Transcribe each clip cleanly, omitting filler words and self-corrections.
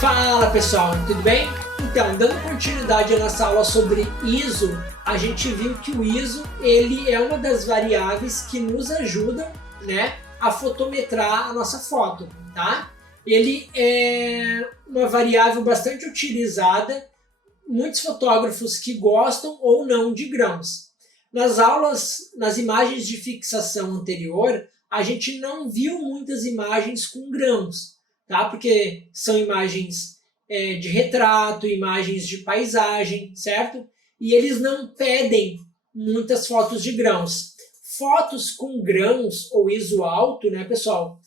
Fala pessoal, tudo bem? Então, dando continuidade à nossa aula sobre ISO, a gente viu que o ISO ele é uma das variáveis que nos ajuda, né, a fotometrar a nossa foto, tá? Ele é uma variável bastante utilizada, muitos fotógrafos que gostam ou não de grãos. Nas aulas, nas imagens de fixação anterior, a gente não viu muitas imagens com grãos, tá? Porque são imagens de retrato, imagens de paisagem, certo? E eles não pedem muitas fotos de grãos. Fotos com grãos ou ISO alto, né, pessoal?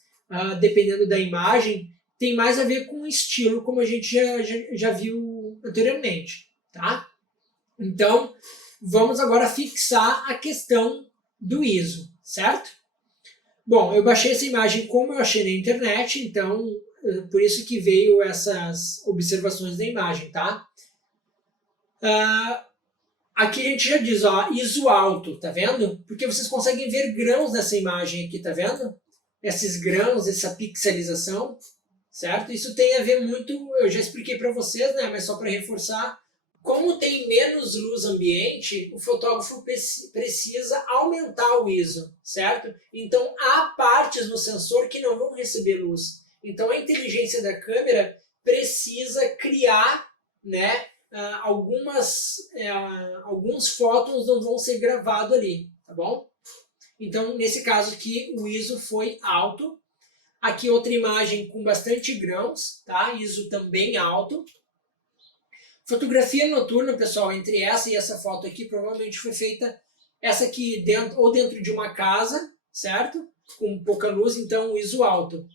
Dependendo da imagem, tem mais a ver com o estilo, como a gente já viu anteriormente, tá? Então, vamos agora fixar a questão do ISO, certo? Bom, eu baixei essa imagem como eu achei na internet, então por isso que veio essas observações da imagem, tá? Aqui a gente já diz, ó, ISO alto, tá vendo? Porque vocês conseguem ver grãos nessa imagem aqui, tá vendo? Esses grãos, essa pixelização, certo? Isso tem a ver muito, eu já expliquei para vocês, né? Mas só para reforçar, como tem menos luz ambiente, o fotógrafo precisa aumentar o ISO, certo? Então há partes no sensor que não vão receber luz. Então a inteligência da câmera precisa criar, né, alguns fótons não vão ser gravados ali, tá bom? Então nesse caso aqui o ISO foi alto. Aqui outra imagem com bastante grãos, tá? ISO também alto. Fotografia noturna, pessoal, entre essa e essa foto aqui, provavelmente foi feita essa aqui dentro de uma casa, certo? Com pouca luz, então ISO alto.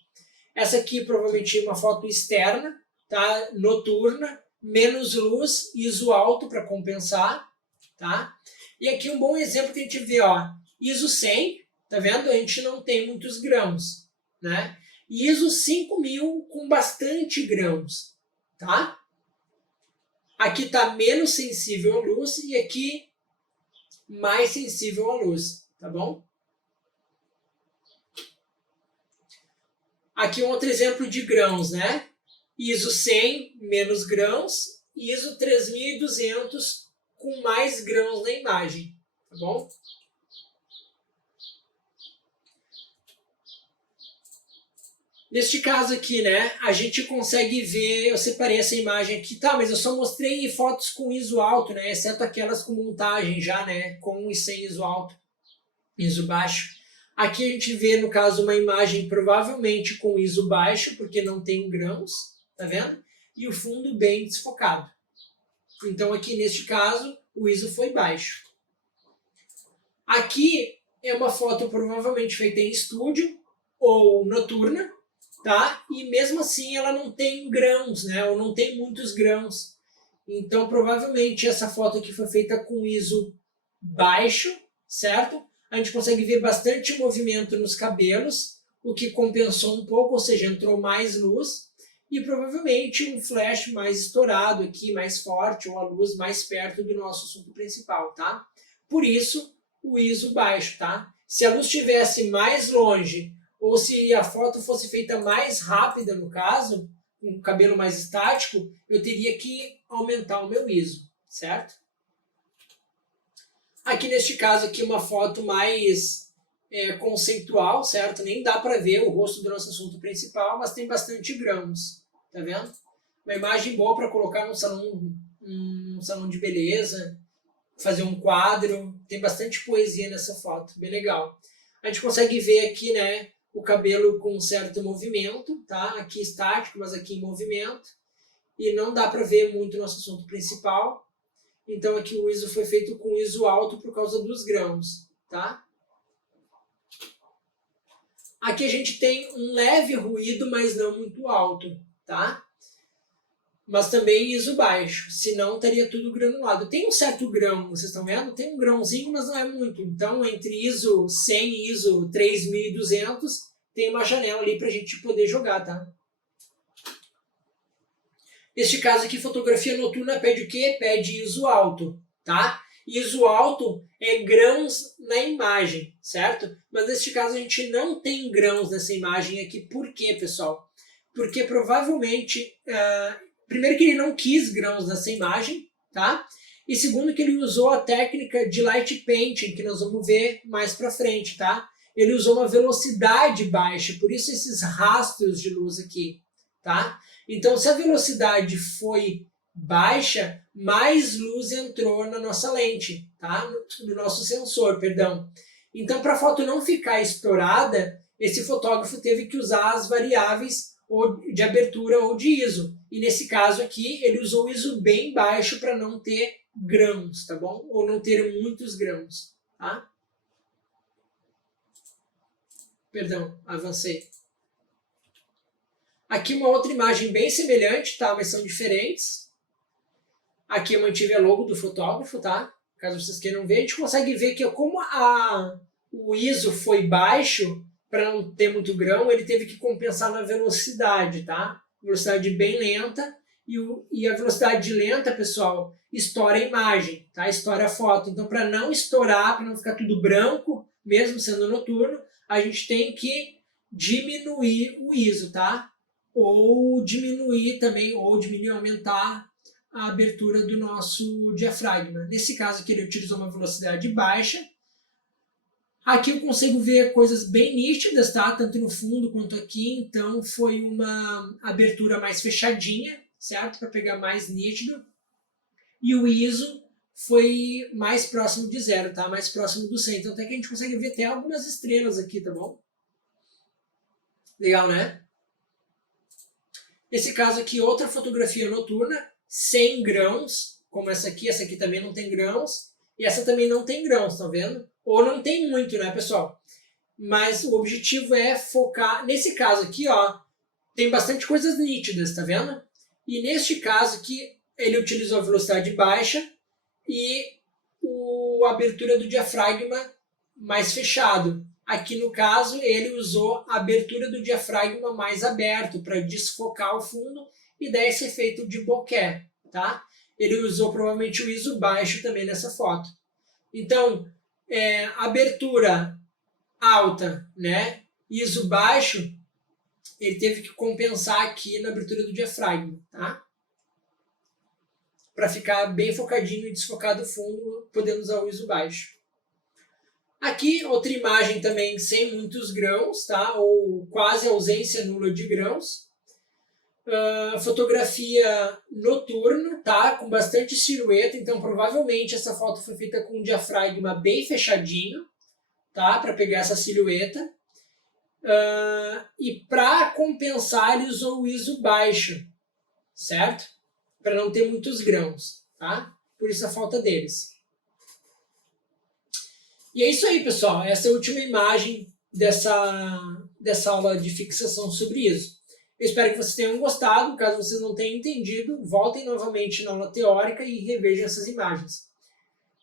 Essa aqui provavelmente é uma foto externa, tá? Noturna, menos luz, ISO alto para compensar, tá? E aqui um bom exemplo que a gente vê, ó, ISO 100, tá vendo? A gente não tem muitos grãos, né? ISO 5000 com bastante grãos, tá? Aqui está menos sensível à luz e aqui mais sensível à luz, tá bom? Aqui um outro exemplo de grãos, né? ISO 100, menos grãos, ISO 3200 com mais grãos na imagem, tá bom? Neste caso aqui, né, a gente consegue ver, eu separei essa imagem aqui, tá, mas eu só mostrei fotos com ISO alto, né, exceto aquelas com montagem já, né, com e sem ISO alto, ISO baixo. Aqui a gente vê, no caso, uma imagem provavelmente com ISO baixo, porque não tem grãos, tá vendo? E o fundo bem desfocado. Então aqui neste caso, o ISO foi baixo. Aqui é uma foto provavelmente feita em estúdio ou noturna, tá? E mesmo assim ela não tem grãos, né? Ou não tem muitos grãos. Então provavelmente essa foto aqui foi feita com ISO baixo, certo? A gente consegue ver bastante movimento nos cabelos, o que compensou um pouco, ou seja, entrou mais luz. E provavelmente um flash mais estourado aqui, mais forte, ou a luz mais perto do nosso assunto principal, tá? Por isso o ISO baixo, tá? Se a luz estivesse mais longe, ou se a foto fosse feita mais rápida, no caso, com o cabelo mais estático, eu teria que aumentar o meu ISO, certo? Aqui neste caso aqui uma foto mais conceitual, certo? Nem dá para ver o rosto do nosso assunto principal, mas tem bastante grãos, tá vendo? Uma imagem boa para colocar num salão de beleza, fazer um quadro, tem bastante poesia nessa foto, bem legal. A gente consegue ver aqui, né, o cabelo com um certo movimento, tá? Aqui estático, mas aqui em movimento. E não dá para ver muito o nosso assunto principal. Então aqui o ISO foi feito com ISO alto por causa dos grãos, tá? Aqui a gente tem um leve ruído, mas não muito alto, tá? Mas também ISO baixo, senão estaria tudo granulado. Tem um certo grão, vocês estão vendo? Tem um grãozinho, mas não é muito. Então, entre ISO 100 e ISO 3200, tem uma janela ali para a gente poder jogar, tá? Neste caso aqui, fotografia noturna pede o quê? Pede ISO alto, tá? ISO alto é grãos na imagem, certo? Mas neste caso a gente não tem grãos nessa imagem aqui. Por quê, pessoal? Porque provavelmente, primeiro que ele não quis grãos nessa imagem, tá? E segundo que ele usou a técnica de light painting, que nós vamos ver mais pra frente, tá? Ele usou uma velocidade baixa, por isso esses rastros de luz aqui, tá? Então, se a velocidade foi baixa, mais luz entrou na nossa lente, tá? No nosso sensor, perdão. Então, para a foto não ficar estourada, esse fotógrafo teve que usar as variáveis ou de abertura ou de ISO. E nesse caso aqui, ele usou o ISO bem baixo para não ter grãos, tá bom? Ou não ter muitos grãos, tá? Perdão, avancei. Aqui uma outra imagem bem semelhante, tá? Mas são diferentes. Aqui eu mantive a logo do fotógrafo, tá? Caso vocês queiram ver, a gente consegue ver que como o ISO foi baixo, para não ter muito grão, ele teve que compensar na velocidade, tá? Velocidade bem lenta. E a velocidade lenta, pessoal, estoura a imagem, tá? Estoura a foto. Então, para não estourar, para não ficar tudo branco, mesmo sendo noturno, a gente tem que diminuir o ISO, tá? Ou diminuir também, ou diminuir, aumentar a abertura do nosso diafragma. Nesse caso aqui ele utilizou uma velocidade baixa. Aqui eu consigo ver coisas bem nítidas, tá? Tanto no fundo quanto aqui, então foi uma abertura mais fechadinha, certo? Para pegar mais nítido. E o ISO foi mais próximo de 0, tá? Mais próximo do 100. Então até que a gente consegue ver até algumas estrelas aqui, tá bom? Legal, né? Nesse caso aqui, outra fotografia noturna, sem grãos, como essa aqui também não tem grãos, e essa também não tem grãos, tá vendo? Ou não tem muito, né, pessoal? Mas o objetivo é focar, nesse caso aqui, ó, tem bastante coisas nítidas, tá vendo? E neste caso aqui, ele utilizou a velocidade baixa e a abertura do diafragma mais fechado. Aqui no caso, ele usou a abertura do diafragma mais aberto para desfocar o fundo e dar esse efeito de bokeh, tá? Ele usou provavelmente o ISO baixo também nessa foto. Então, abertura alta, né? ISO baixo, ele teve que compensar aqui na abertura do diafragma, tá? Para ficar bem focadinho e desfocado o fundo, podendo usar o ISO baixo. Aqui, outra imagem também sem muitos grãos, tá? Ou quase ausência nula de grãos. Fotografia noturna, tá? Com bastante silhueta, então provavelmente essa foto foi feita com um diafragma bem fechadinho, tá? Para pegar essa silhueta. E para compensar, ele usou o ISO baixo, certo? Para não ter muitos grãos, tá? Por isso a falta deles. E é isso aí, pessoal. Essa é a última imagem dessa aula de fixação sobre ISO. Eu espero que vocês tenham gostado. Caso vocês não tenham entendido, voltem novamente na aula teórica e revejam essas imagens.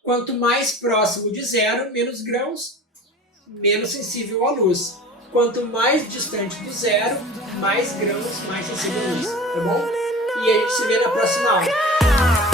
Quanto mais próximo de 0, menos grãos, menos sensível à luz. Quanto mais distante do 0, mais grãos, mais sensível à luz. Tá bom? E a gente se vê na próxima aula.